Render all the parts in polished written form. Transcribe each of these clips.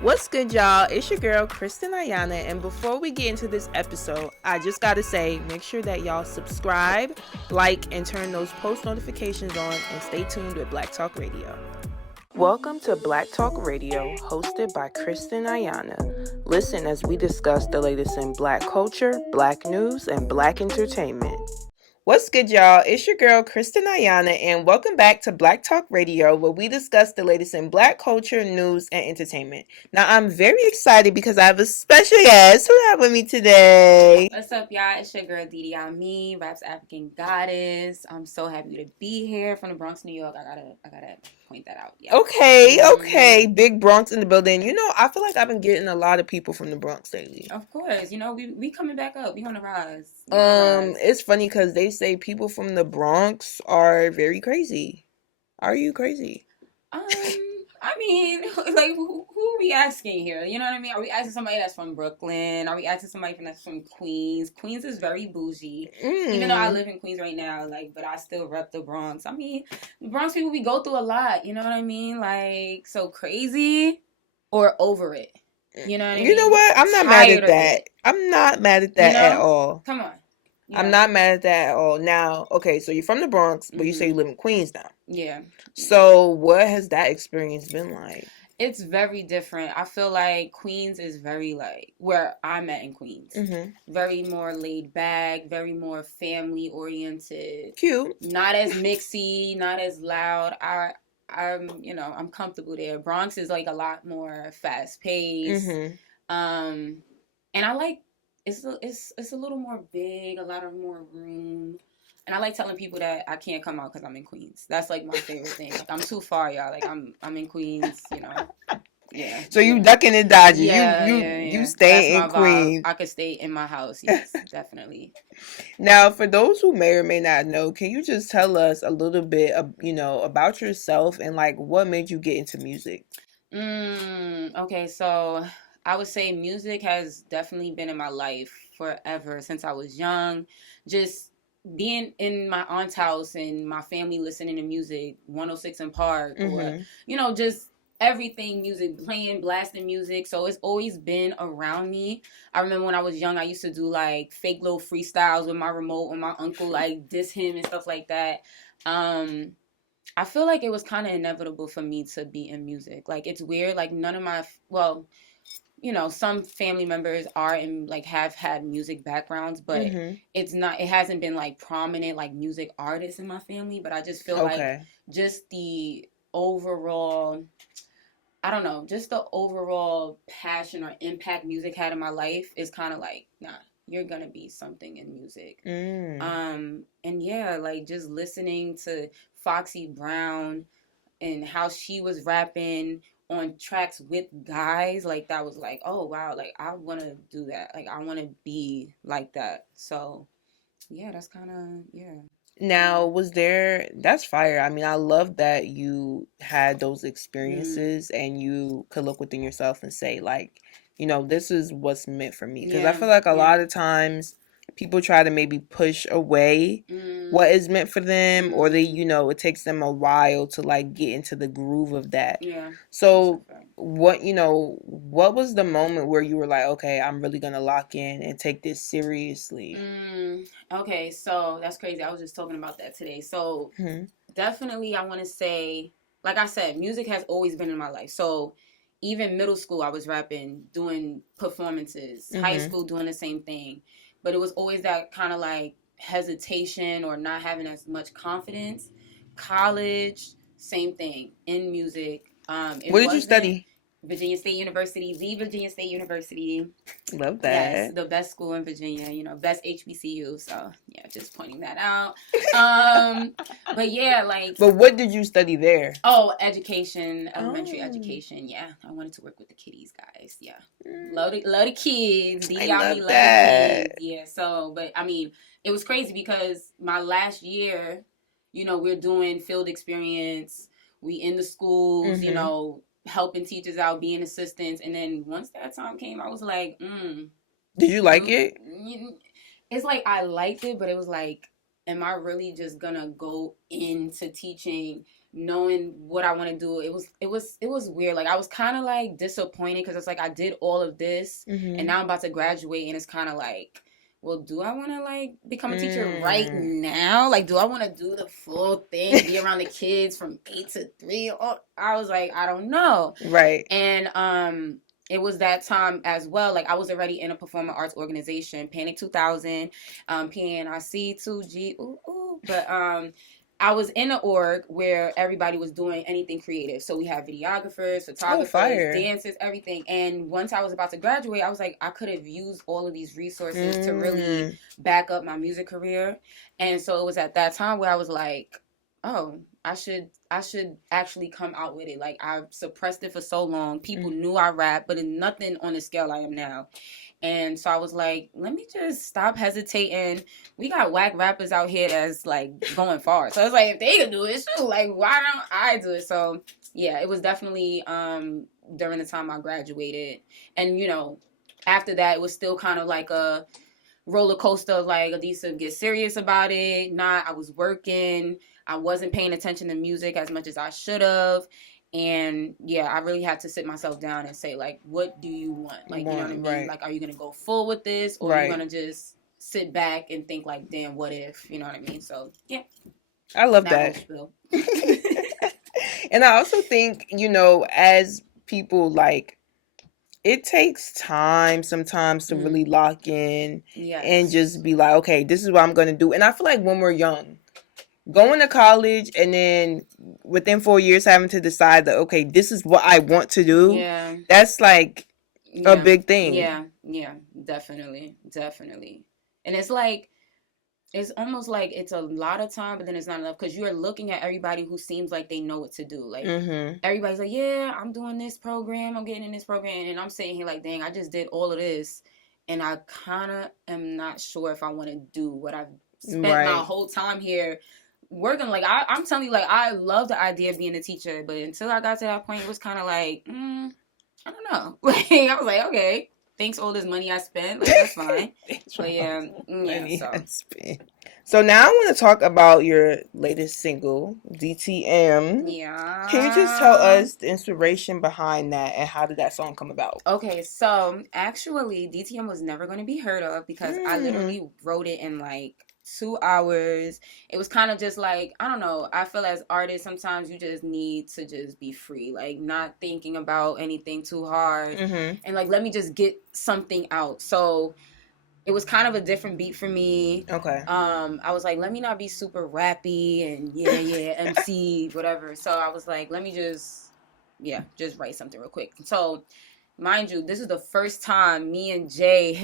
What's good, y'all? It's your girl, Kristen Ayana, and before we get into this episode, I just gotta say, make sure that y'all subscribe, like, and turn those post notifications on, and stay tuned with Black Talk Radio. Welcome to Black Talk Radio, hosted by Kristen Ayana. Listen as we discuss the latest in Black culture, Black news, and Black entertainment. What's good, y'all? It's your girl, Kristen Ayana, and welcome back to Black Talk Radio, where we discuss the latest in Black culture, news, and entertainment. Now, I'm very excited because I have a special guest. Who I have with me today? What's up, y'all? It's your girl, Didiami, Rap's African Goddess. I'm so happy to be here from the Bronx, New York. I gotta point that out. Yeah. Okay. Big Bronx in the building. You know, I feel like I've been getting a lot of people from the Bronx lately. Of course. You know, we coming back up. We on the rise. It's funny because they say people from the Bronx are very crazy. Are you crazy? I mean, like, who are we asking here? You know what I mean? Are we asking somebody that's from Brooklyn? Are we asking somebody that's from Queens? Queens is very bougie. Even though I live in Queens right now, but I still rep the Bronx. I mean, the Bronx people, we go through a lot. You know what I mean? Like, so crazy or over it. You know what I mean? You know what? I'm not mad at that. I'm not mad at that at all. Come on. Yeah. I'm not mad at that at all. Now, okay, so you're from the Bronx, but you say you live in Queens now. Yeah. So what has that experience been like? It's very different. I feel like Queens is very, where I'm at in Queens. Very more laid back, very more family oriented. Cute. Not as mixy, not as loud. I'm comfortable there. Bronx is like a lot more fast paced. And I like it's a little more big, a lot of more room. And I like telling people that I can't come out because I'm in Queens. That's like my favorite thing. Like, I'm too far, y'all. Like, I'm in Queens, you know. Yeah. So you ducking and dodging. Yeah, you stay in Queens. I could stay in my house. Yes, definitely. Now, for those who may or may not know, can you just tell us a little bit, about yourself and like what made you get into music? Okay, so I would say music has definitely been in my life forever since I was young. Just being in my aunt's house and my family listening to music, 106 in Park, or, just everything music, playing, blasting music. So it's always been around me. I remember when I was young, I used to do like fake little freestyles with my remote and my uncle, like diss him and stuff like that. I feel like it was kind of inevitable for me to be in music. Like, it's weird. Like, none of my, some family members are in, like, have had music backgrounds, but it hasn't been, like, prominent, like, music artists in my family. But I just feel like just the overall, I don't know, just the overall passion or impact music had in my life is kind of like, nah, you're gonna be something in music. And yeah, like, just listening to Foxy Brown and how she was rapping on tracks with guys, like, that was like, oh wow, like, I want to do that, like, I want to be like that. So yeah, that's kind of, yeah. Now, that's fire. I mean, I love that you had those experiences and you could look within yourself and say, like, this is what's meant for me. Because I feel like a lot of times people try to maybe push away what is meant for them, or they, it takes them a while to like get into the groove of that. Yeah. So what was the moment where you were like, okay, I'm really gonna lock in and take this seriously? Okay, so that's crazy. I was just talking about that today. So definitely, I want to say, like I said, music has always been in my life. So even middle school, I was rapping, doing performances. High school, doing the same thing. But it was always that kind of like hesitation or not having as much confidence. College, same thing, in music. What did you study? Virginia State University, the Virginia State University. Love that. Yes, the best school in Virginia, best HBCU. So, yeah, just pointing that out. But yeah, like... But what did you study there? Oh, education, elementary education. Yeah, I wanted to work with the kiddies, guys. Yeah. Love the kids. Didiami, love the kids. Yeah, so, but, I mean, it was crazy because my last year, we're doing field experience. We in the schools, helping teachers out, being assistants. And then once that time came, I was like, Did you like it? It's like I liked it, but it was like, am I really just gonna go into teaching knowing what I want to do, it was weird. Like I was kind of like disappointed because it's like I did all of this and now I'm about to graduate and it's kind of like, well, do I want to like become a teacher right now? Like, do I want to do the full thing, be around the kids from 8 to 3? Oh, I was like, I don't know. Right. And it was that time as well. Like I was already in a performing arts organization, Panic 2000, PNIC 2G, but I was in an org where everybody was doing anything creative. So we had videographers, photographers, dancers, everything. And once I was about to graduate, I was like, I could have used all of these resources to really back up my music career. And so it was at that time where I was like, oh, I should actually come out with it. Like I suppressed it for so long. People knew I rap, but nothing on the scale I am now. And so I was like, let me just stop hesitating. We got whack rappers out here that's like going far. So it's like, if they can do it, too, like why don't I do it? So yeah, it was definitely during the time I graduated. And you know, after that, it was still kind of like a roller coaster of like, Adisa, get serious about it. I was working. I wasn't paying attention to music as much as I should have. And yeah, I really had to sit myself down and say, like, what do you want? Like, you know what I mean? Right. Like, are you going to go full with this? Or are you going to just sit back and think, like, damn, what if? You know what I mean? So, yeah. I love that. And I also think, you know, as people, like, it takes time sometimes to really lock in and just be like, okay, this is what I'm going to do. And I feel like when we're young, going to college and then within 4 years having to decide that, okay, this is what I want to do. Yeah. That's like a big thing. Yeah, definitely. And it's like, it's almost like it's a lot of time, but then it's not enough because you are looking at everybody who seems like they know what to do. Like everybody's like, yeah, I'm doing this program, I'm getting in this program. And I'm sitting here like, dang, I just did all of this. And I kind of am not sure if I want to do what I've spent my whole time here working. Like I'm telling you, like I love the idea of being a teacher, but until I got to that point, it was kind of like, I don't know. Like I was like, okay, thanks all this money I spent, like that's fine. But I spent. So now I want to talk about your latest single, DTM. Yeah. Can you just tell us the inspiration behind that and how did that song come about? Okay, so actually DTM was never going to be heard of because I literally wrote it in like 2 hours. It was kind of just like, I don't know, I feel as artists sometimes you just need to just be free, like not thinking about anything too hard and like let me just get something out. So it was kind of a different beat for me. Okay. I was like, let me not be super rappy and MC whatever. So I was like, let me just write something real quick. So mind you, this is the first time me and Jay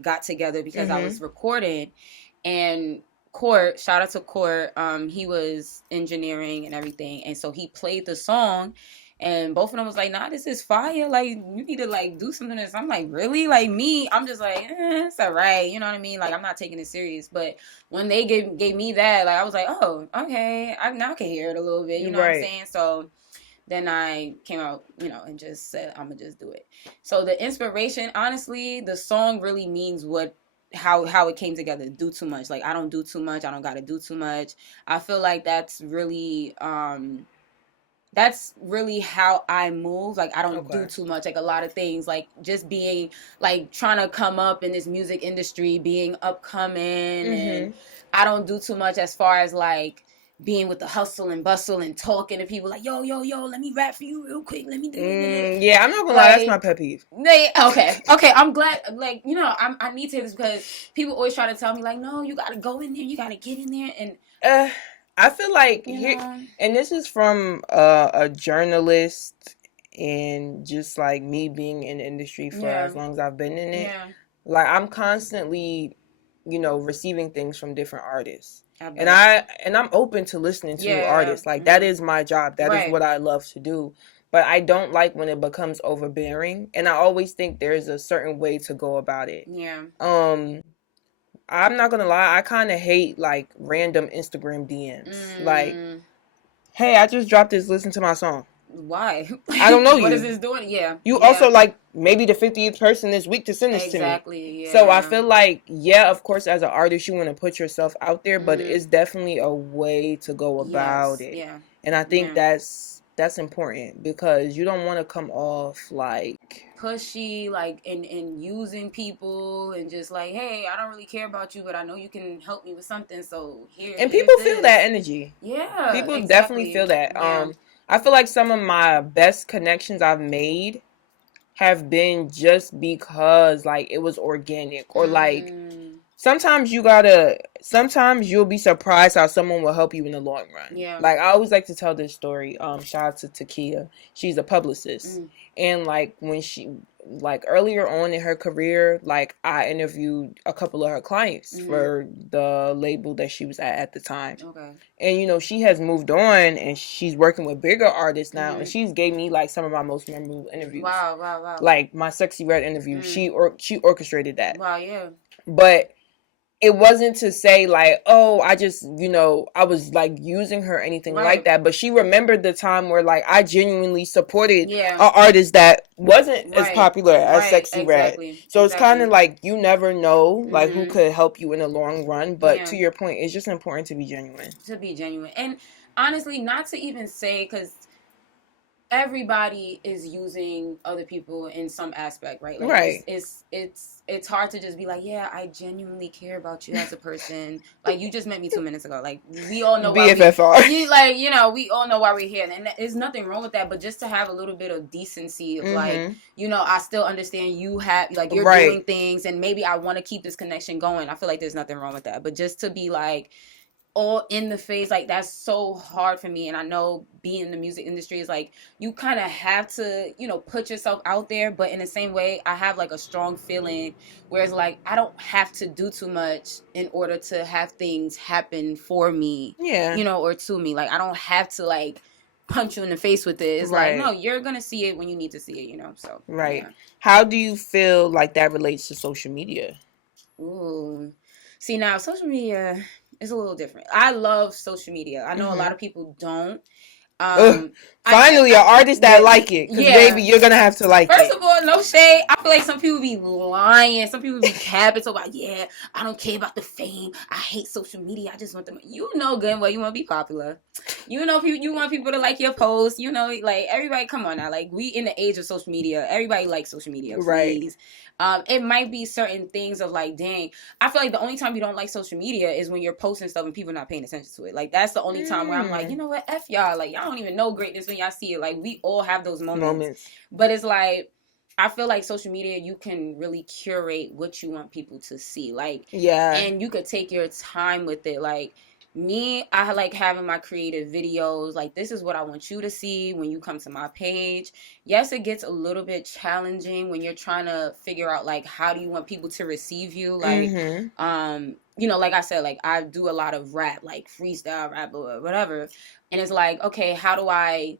got together because I was recording. And Court, shout out to Court, he was engineering and everything. And so he played the song and both of them was like, nah, this is fire. Like, you need to like do something to this. I'm like, really? Like me, I'm just like, it's all right. You know what I mean? Like, I'm not taking it serious. But when they gave me that, like, I was like, oh, okay. Now I can hear it a little bit. You know what I'm saying? So then I came out, you know, and just said, I'm going to just do it. So the inspiration, honestly, the song really means how it came together. Do too much. Like I don't do too much. I don't gotta do too much. I feel like that's really how I move. Like I don't do too much. Like a lot of things, like just being like trying to come up in this music industry, being upcoming, and I don't do too much as far as like being with the hustle and bustle and talking to people like, yo, let me rap for you real quick. Let me do it. Yeah, I'm not gonna lie, that's my pet peeve. Okay, I'm glad, like, you know, I need to hear this because people always try to tell me, like, no, you gotta go in there, you gotta get in there, and I feel like, and this is from a journalist and just like me being in the industry for as long as I've been in it, like, I'm constantly, you know, receiving things from different artists. And I'm open to listening to artists. Like that is my job. That is what I love to do. But I don't like when it becomes overbearing. And I always think there's a certain way to go about it. Yeah. I'm not gonna lie, I kinda hate like random Instagram DMs. Like, hey, I just dropped this, listen to my song. Why? I don't know you. What is this doing? Yeah. You also like maybe the 50th person this week to send this to me. Exactly. Yeah. So I feel like, of course, as an artist, you want to put yourself out there, but it's definitely a way to go about it. Yeah. And I think that's important because you don't want to come off like pushy, like and using people and just like, hey, I don't really care about you, but I know you can help me with something, so and people this. feel that energy. Yeah, people exactly. definitely feel that. Yeah. I feel like some of my best connections I've made have been just because like it was organic, or like sometimes you'll be surprised how someone will help you in the long run. Yeah. Like I always like to tell this story. Shout out to Takia. She's a publicist. And like when she like earlier on in her career, like I interviewed a couple of her clients for the label that she was at the time. Okay. And you know, she has moved on and she's working with bigger artists now, and she's gave me like some of my most memorable interviews. Wow. Like my Sexy Red interview, she orchestrated that. Wow, yeah. But it wasn't to say like, oh, I just, you know, I was like using her or anything like that. But she remembered the time where like I genuinely supported an artist that wasn't as popular as Sexy Red. So it's kind of like you never know like who could help you in the long run. But to your point, it's just important to be genuine. And honestly, not to even say, because everybody is using other people in some aspect, right? Like it's hard to just be like, yeah, I genuinely care about you as a person. Like you just met me 2 minutes ago. Like we all know BFFR. like, you know, we all know why we're here, and there's nothing wrong with that. But just to have a little bit of decency of like, you know, I still understand you have like you're doing things, and maybe I want to keep this connection going. I feel like there's nothing wrong with that. But just to be like all in the face, like that's so hard for me. And I know being in the music industry is like you kind of have to, you know, put yourself out there, but in the same way I have like a strong feeling whereas like I don't have to do too much in order to have things happen for me, you know, or to me. Like I don't have to like punch you in the face with it. It's like, no, you're gonna see it when you need to see it, you know. So how do you feel like that relates to social media? Ooh, see, now social media, it's a little different. I love social media. I know a lot of people don't. Finally, an artist that like it. Because baby, you're going to have to like First of all, no shade. I feel like some people be lying. Some people be capping. So like, yeah, I don't care about the fame. I hate social media. I just want them. You know good and well you want to be popular. You know, you want people to like your post. You know, like everybody, come on now. Like we in the age of social media. Everybody likes social media. Please. It might be certain things of like, dang, I feel like the only time you don't like social media is when you're posting stuff and people not paying attention to it. Like that's the only time where I'm like, you know what, F y'all. Like y'all don't even know greatness when y'all see it. Like we all have those moments. But it's like, I feel like social media, you can really curate what you want people to see. Like, and you could take your time with it. Like me, I like having my creative videos. Like, this is what I want you to see when you come to my page. Yes, it gets a little bit challenging when you're trying to figure out, like, how do you want people to receive you? Like, you know, like I said, like, I do a lot of rap, like freestyle rap or whatever. And it's like, okay, how do I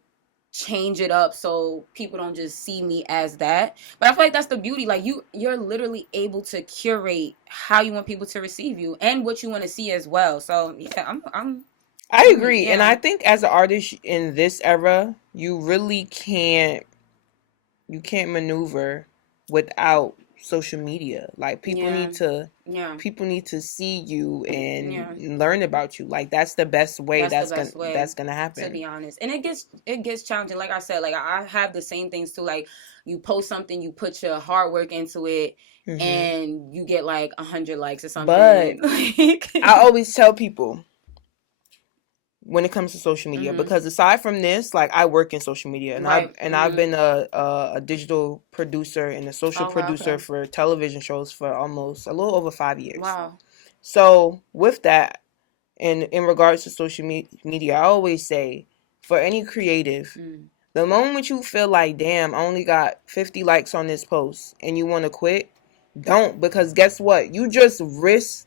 change it up so people don't just see me as that? But I feel like that's the beauty. Like you're literally able to curate how you want people to receive you and what you want to see as well. So yeah, I agree. And I think as an artist in this era, you really can't maneuver without social media. Like people need to see you and learn about you. Like that's the best way that's gonna happen, to be honest. And it gets challenging. Like I said, like I have the same things too. Like you post something, you put your hard work into it, and you get like 100 likes or something. But I always tell people when it comes to social media, because aside from this, like I work in social media, and I've been a digital producer and a social producer for television shows for almost a little over 5 years. Wow. So with that, and in regards to social media, I always say for any creative, the moment you feel like, damn, I only got 50 likes on this post and you want to quit, don't, because guess what? You just lost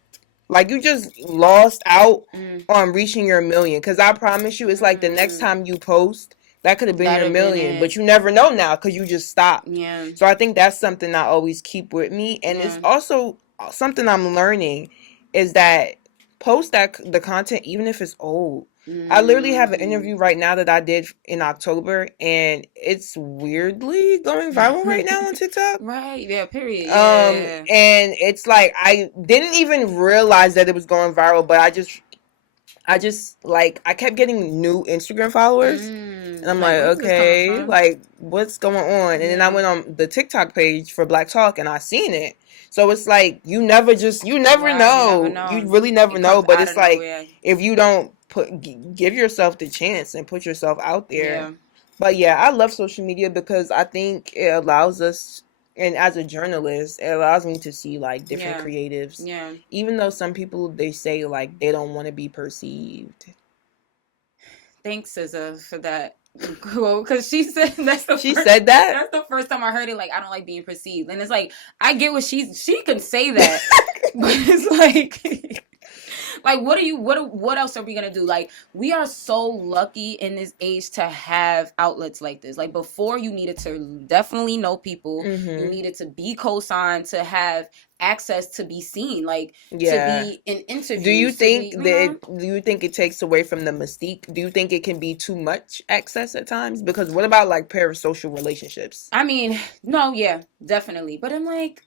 out on reaching your million. Because I promise you, it's like the next time you post, that could have been your million. But you never know now because you just stopped. Yeah. So I think that's something I always keep with me. And it's also something I'm learning is that post the content, even if it's old. I literally have an interview right now that I did in October, and it's weirdly going viral right now on TikTok. Right, yeah, period. Yeah. And it's like I didn't even realize that it was going viral, but I just like I kept getting new Instagram followers. And I'm like, Where's this coming okay, from? like what's going on? And then I Yeah. went on the TikTok page for Black Talk and I seen it. So it's like you never Wow, you never know. You know. really never It know. comes But out it's of like nowhere. if you don't give yourself the chance and put yourself out there. Yeah. But yeah, I love social media because I think it allows us, and as a journalist, it allows me to see like different Yeah. creatives. Yeah. Even though some people they say like they don't want to be perceived. Thanks, SZA, for that quote, because she said that's the She first. said that. That's the first time I heard it. Like, I don't like being perceived, and it's like I get what she can say that, but it's like. Like, what else are we gonna do? Like, we are so lucky in this age to have outlets like this. Like, before, you needed to definitely know people. You Mm-hmm. needed to be co-signed to have access to be seen, like to Yeah. be in Do you interviews, to think be, do you think it takes away from the mystique? Do you think it can be too much access at times? Because what about like parasocial relationships? I mean, no, yeah, definitely. But I'm like,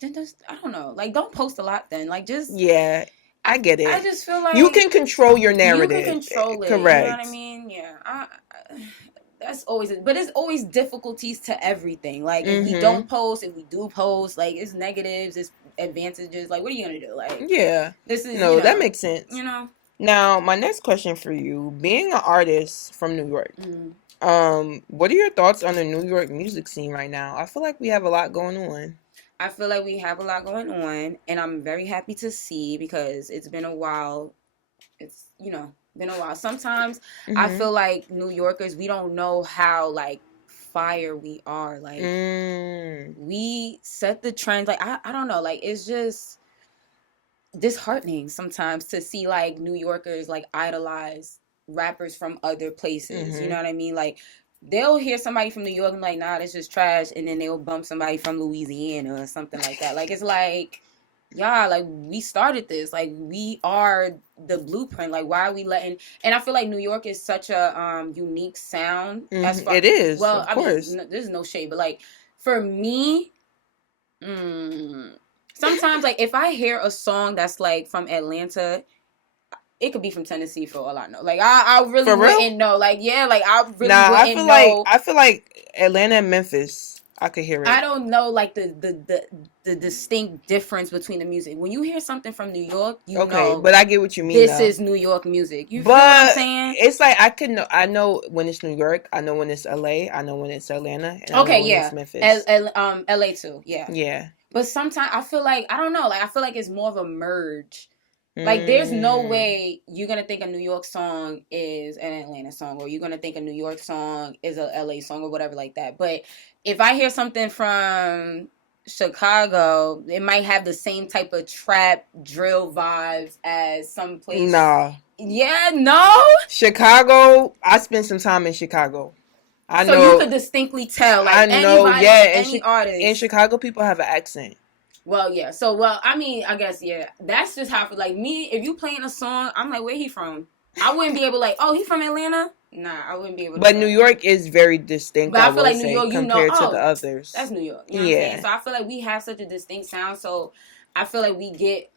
then just, I don't know. Like, don't post a lot then. Like, just, Yeah, I get I it. just feel You like can control your you can narrative. control it. You know what I Correct. mean? Yeah. That's always it. But it's always difficulties to everything. Like, if we Mm-hmm. don't post, if we do post, like, it's negatives, it's advantages. Like, what are you going to do? Like, Yeah. this is, No, that makes sense. you know. Now, my next question for you, being an artist from New York, Mm. what are your thoughts on the New York music scene right now? I feel like we have a lot going on. I feel like we have a lot going on, and I'm very happy to see because it's been a while. It's, been a while. Sometimes I Mm-hmm. feel like New Yorkers, we don't know how, like, fire we are. Like, we set the trends. Like, I don't know. Like, it's just disheartening sometimes to see, like, New Yorkers, like, idolize rappers from other places. You Mm-hmm. know what I mean? Like, they'll hear somebody from New York and like, nah, this is trash, and then they'll bump somebody from Louisiana or something like that. Like, it's like, yeah, like, we started this. Like, we are the blueprint. Like, why are we letting? And I feel like New York is such a unique sound as far. It is, Well, of I mean, course. there's no shade, but like, for me, sometimes, like, if I hear a song that's like from Atlanta, it could be from Tennessee for all I know. Like, I really For real? wouldn't know. Like, yeah, like, I really Nah, wouldn't know. I feel like Atlanta and Memphis, I could hear I it. don't know, like, the distinct difference between the music. When you hear something from New York, you Okay, know but I get what you mean this though. is New York music. You feel what I'm But saying? it's like I know when it's New York, I know when it's LA, I know when it's Atlanta, and I know Okay, when yeah. it's Memphis. LA too, yeah. Yeah. But sometimes I feel like, I don't know, like, I feel like it's more of a merge. Like, there's no way you're going to think a New York song is an Atlanta song, or you're going to think a New York song is a LA song, or whatever like that. But if I hear something from Chicago, it might have the same type of trap drill vibes as some place. Nah. Yeah, no? Chicago, I spent some time in Chicago. I So know. you could distinctly tell, like, I know, anybody, yeah. any artist. In Chicago, people have an accent. Well, yeah. So, well, I mean, I guess, yeah. That's just how, like, me, if you playing a song, I'm like, where he from? I wouldn't be able to, like, oh, he from Atlanta? Nah, I wouldn't be able to. But New York is very distinct, But I feel will like New say, York, compared to oh, the others. that's New York. You know what I'm saying? So I feel like we have such a distinct sound. So I feel like we get,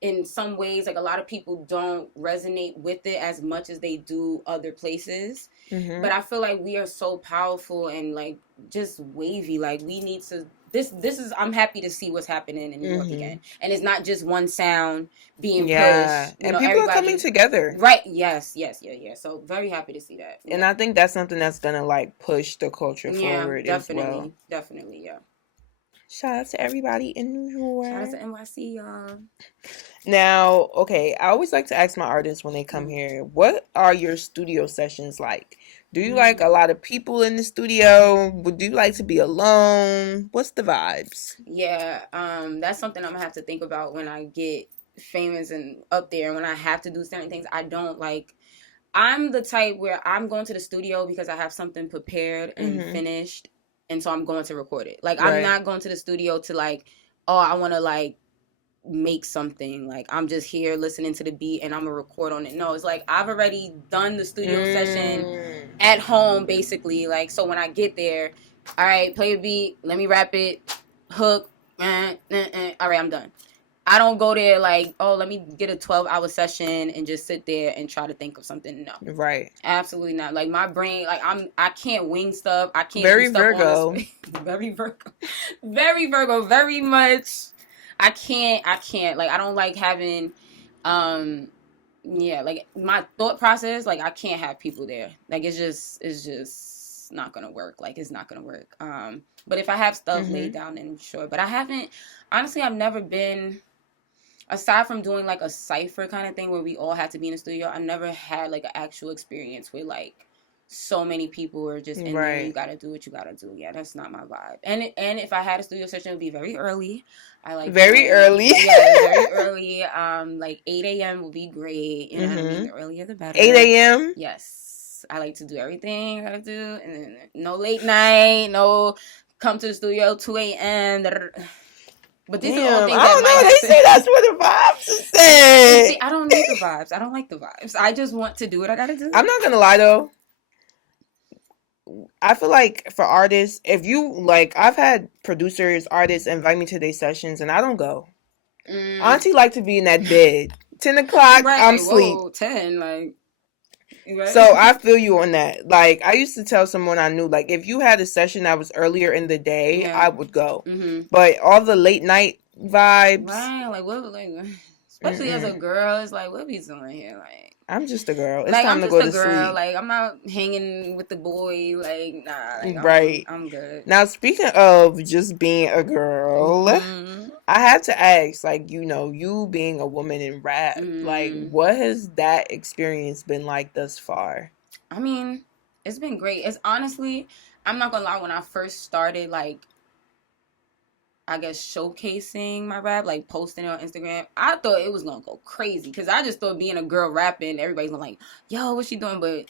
in some ways, like, a lot of people don't resonate with it as much as they do other places. Mm-hmm. But I feel like we are so powerful and, like, just wavy. Like, we need to. This is, I'm happy to see what's happening in New York again, and it's not just one sound being pushed. And people are coming together, right? Yes, yeah. So very happy to see that, and I think that's something that's gonna like push the culture forward definitely, as well. Definitely, yeah. Shout out to everybody in New York. Shout out to NYC, y'all. Now, okay, I always like to ask my artists when they come here, what are your studio sessions like? Do you like a lot of people in the studio? Would you like to be alone? What's the vibes? Yeah, that's something I'm gonna have to think about when I get famous and up there, and when I have to do certain things. I'm the type where I'm going to the studio because I have something prepared and finished, and so I'm going to record it. Like, I'm not going to the studio to, like, oh, I want to, like, make something. Like, I'm just here listening to the beat and I'm gonna record on it. No, it's like, I've already done the studio session at home, basically. Like, so when I get there, all right, play a beat, let me rap it, hook, all right, I'm done. I don't go there like, oh, let me get a 12-hour session and just sit there and try to think of something. No. Right. Absolutely not. Like, my brain, like, I can't wing stuff. I can't Very do stuff Virgo. on this. Very Virgo. Very Virgo. Very much. I can't. Like, I don't like having, yeah, like, my thought process, like, I can't have people there. Like, it's just not gonna work. Like, it's not gonna work. But if I have stuff laid down, then sure. But I haven't, honestly, I've never been, aside from doing like a cypher kind of thing where we all had to be in the studio, I never had like an actual experience where like so many people were just in there. You gotta do what you gotta do. Yeah, that's not my vibe. And if I had a studio session, it would be very early. I like very early. Yeah, very early. Like 8 a.m. would be great. You know what I mean? The earlier the better. 8 a.m. Yes, I like to do everything I gotta do, and then no late night, no come to the studio 2 a.m. But these are all things I don't know. They say that's what the vibes are saying. See, I don't need the vibes. I don't like the vibes. I just want to do what I gotta do. I'm not gonna lie though. I feel like for artists, if you like, I've had producers, artists invite me to their sessions, and I don't go. Auntie like to be in that bed. 10 o'clock, right, I'm like, asleep. 10, like. Right? So I feel you on that. Like, I used to tell someone I knew, like, if you had a session that was earlier in the day, I would go. But all the late night vibes, right? Like, what? Like, especially as a girl, it's like, what we doing here? Like, I'm just a girl. It's like, time to go to sleep. Like, I'm not hanging with the boy. Like, nah. Like, right. I'm good. Now, speaking of just being a girl, I had to ask, like, you know, you being a woman in rap, like, what has that experience been like thus far? I mean, it's been great. It's honestly, I'm not gonna lie, when I first started, like, I guess showcasing my rap, like posting it on Instagram, I thought it was gonna go crazy because I just thought being a girl rapping, everybody's gonna like, yo, what's she doing? But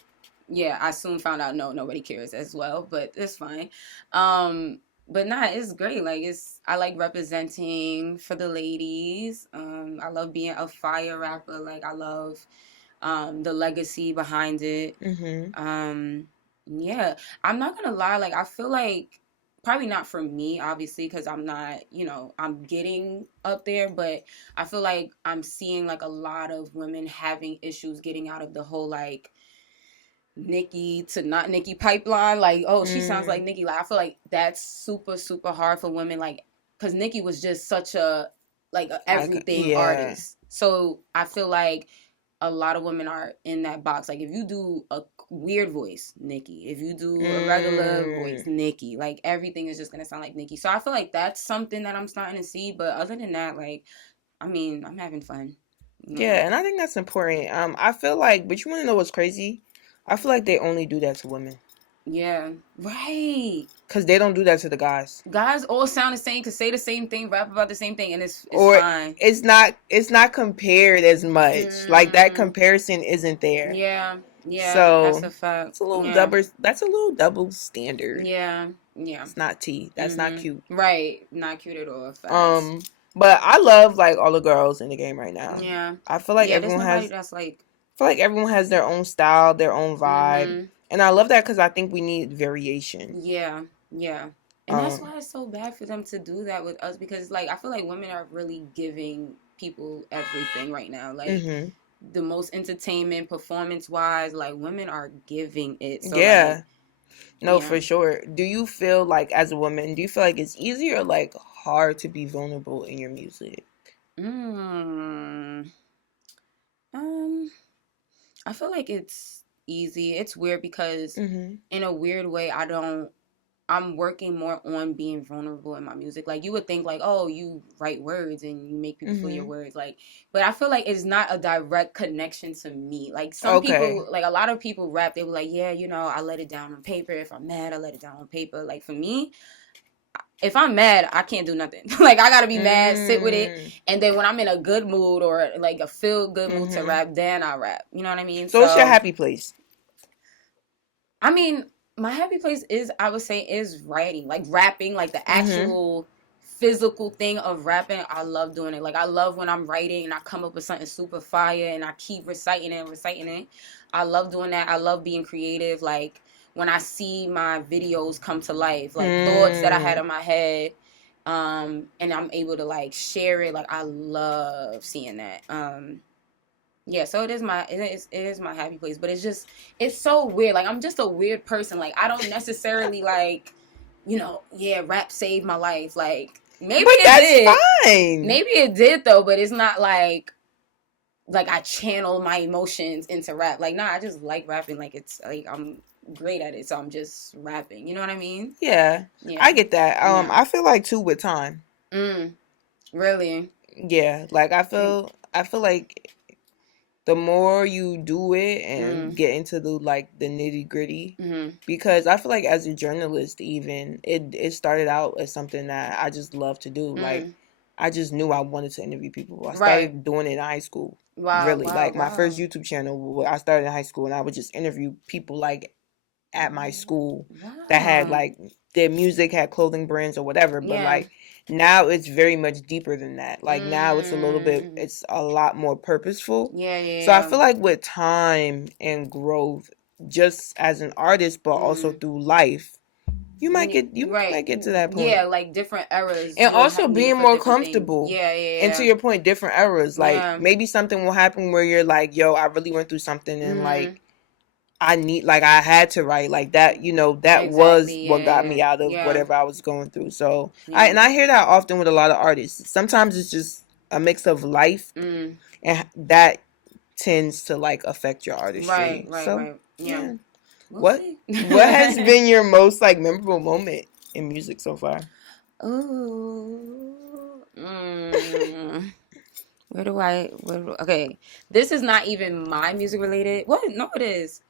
yeah, I soon found out no, nobody cares as well, but it's fine. But nah, it's great. Like, I like representing for the ladies. I love being a fire rapper. Like, I love the legacy behind it. Yeah, I'm not gonna lie. Like, I feel like probably not for me, obviously, because I'm not, you know, I'm getting up there, but I feel like I'm seeing like a lot of women having issues getting out of the whole like Nicki to not Nicki pipeline. Like, oh, she sounds like Nicki. Like, I feel like that's super, super hard for women. Like, because Nicki was just such a everything artist. So I feel like a lot of women are in that box. Like, if you do a weird voice, Nicki. If you do a regular voice, Nicki. Like, everything is just gonna sound like Nicki. So I feel like that's something that I'm starting to see. But other than that, like, I mean, I'm having fun. Yeah, and I think that's important. I feel like, but you want to know what's crazy? I feel like they only do that to women. Yeah, right. Because they don't do that to the guys. Guys all sound the same, could say the same thing, rap about the same thing, and it's fine. It's not compared as much. Like, that comparison isn't there. Yeah, so that's a fact. It's a little double. That's a little double standard. Yeah. It's not tea. That's not cute. Right, not cute at all. Facts. But I love like all the girls in the game right now. Yeah, I feel like everyone has. That's like. I feel like everyone has their own style, their own vibe, and I love that because I think we need variation. Yeah. And that's why it's so bad for them to do that with us, because like I feel like women are really giving people everything right now. Like the most entertainment, performance wise, like women are giving it. So, yeah. For sure. Do you feel like, as a woman, do you feel like it's easier or like hard to be vulnerable in your music? I feel like it's easy. It's weird because in a weird way, I'm working more on being vulnerable in my music. Like, you would think like, oh, you write words and you make people feel your words. Like, but I feel like it's not a direct connection to me. Like, some people, like a lot of people rap, they were like, yeah, you know, I let it down on paper. If I'm mad, I let it down on paper. Like, for me, if I'm mad, I can't do nothing. Like, I gotta be mad, sit with it, and then when I'm in a good mood or like a feel good mood to rap, then I rap. You know what I mean? So what's your happy place? I mean, my happy place is, I would say, is writing, like rapping, like the actual physical thing of rapping. I love doing it. Like, I love when I'm writing and I come up with something super fire and I keep reciting it. I love doing that. I love being creative. Like, when I see my videos come to life, like thoughts that I had in my head, And I'm able to like share it. Like I love seeing that. Yeah, so it is my happy place, but it's so weird. Like I'm just a weird person. Like I don't necessarily like, yeah, rap saved my life. Like maybe But it that's did. fine. Maybe it did though, but it's not like I channel my emotions into rap. Like nah, I just like rapping. Like it's like I'm great at it, so I'm just rapping. You know what I mean? Yeah. Yeah. I get that. Yeah. I feel like too with time. Really? Yeah, like I feel like the more you do it and get into the like the nitty-gritty, because I feel like as a journalist even it started out as something that I just love to do. Like I just knew I wanted to interview people. I started doing it in high school. Wow. Really. Wow, like wow. my first YouTube channel, I started in high school and I would just interview people like at my school that had like their music had clothing brands or whatever, but like now it's very much deeper than that. Like now it's a lot more purposeful. Yeah. So I feel like with time and growth, just as an artist, but also through life, you might get to that point. Yeah, like different eras. And also being more comfortable. Yeah. And to your point, different eras. Like maybe something will happen where you're like, yo, I really went through something and like I had to write like that, that was what got me out of whatever I was going through. So I hear that often with a lot of artists. Sometimes it's just a mix of life and that tends to like affect your artistry. Right. Yeah. What has been your most like memorable moment in music so far? Okay, this is not even my music related. What? No, it is.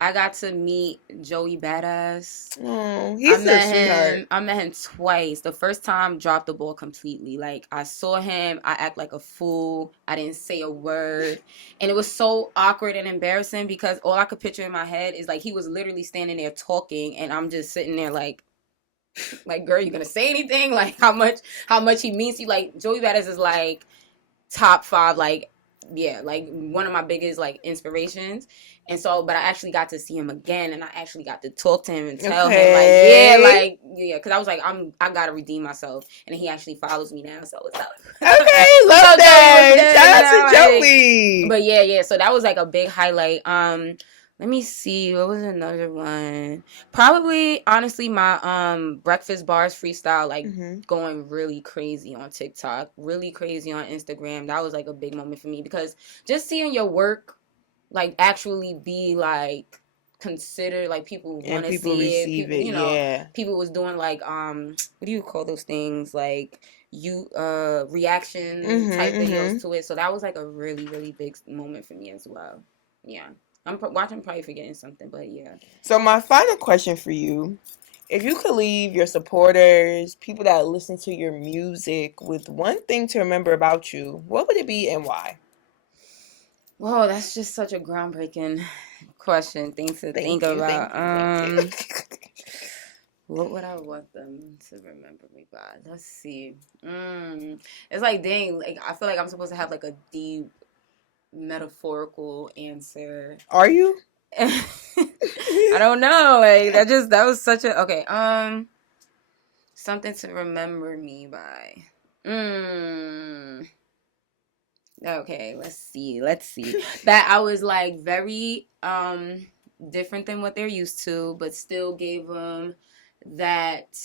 I got to meet Joey Badass. Oh, he's a sweetheart. I met him twice. The first time, dropped the ball completely. Like, I saw him, I act like a fool. I didn't say a word. And it was so awkward and embarrassing because all I could picture in my head is, like, he was literally standing there talking, and I'm just sitting there like, girl, you gonna say anything? Like, how much he means to you? Like, Joey Badass is, like, top 5, like, yeah, like one of my biggest like inspirations. And so, but I actually got to see him again, and I actually got to talk to him and tell him because I was like, I gotta redeem myself, and he actually follows me now. So what's up? Okay, love that. Shout out to Joey. But yeah. So that was like a big highlight. Let me see. What was another one? Probably, honestly, my breakfast bars freestyle, like going really crazy on TikTok, really crazy on Instagram. That was like a big moment for me because just seeing your work, like actually be like considered, like people want to see it. People, people was doing like what do you call those things? Like reaction type videos to it. So that was like a really, really big moment for me as well. Yeah. I'm probably forgetting something, but yeah. So my final question for you, if you could leave your supporters, people that listen to your music with one thing to remember about you, what would it be and why? Whoa, that's just such a groundbreaking question. Things to think about. What would I want them to remember me by? Let's see. It's like, dang, like I feel like I'm supposed to have like a deep metaphorical answer. Are you? I don't know. Like that was such a something to remember me by. Okay, let's see. That I was like very different than what they're used to, but still gave them that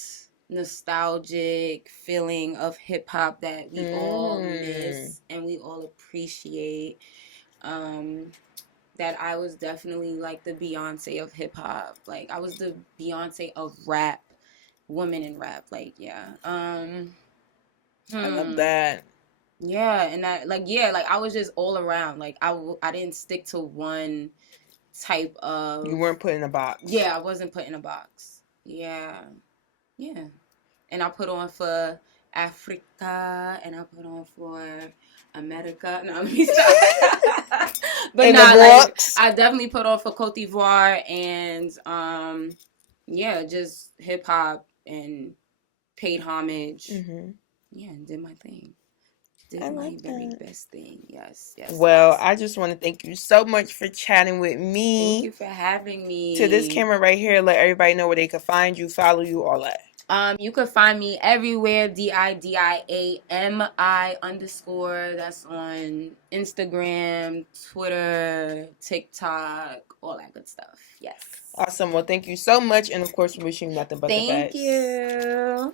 nostalgic feeling of hip hop that we all miss and we all appreciate. That I was definitely like the Beyonce of hip hop. Like I was the Beyonce of rap, women in rap. Like yeah. I love that. Yeah, and that like I was just all around. Like I didn't stick to one type of. You weren't put in a box. Yeah, I wasn't put in a box. Yeah. And I put on for Africa, and I put on for America. No, let me stop. But like I definitely put on for Cote d'Ivoire and just hip hop and paid homage. Yeah, and did my thing. Did my very best thing. Yes. Well, I just want to thank you so much for chatting with me. Thank you for having me. To this camera right here, let everybody know where they can find you, follow you, all that. You could find me everywhere, DIDIAMI_. That's on Instagram, Twitter, TikTok, all that good stuff. Yes. Awesome. Well, thank you so much. And of course, wishing nothing but the best. Thank you.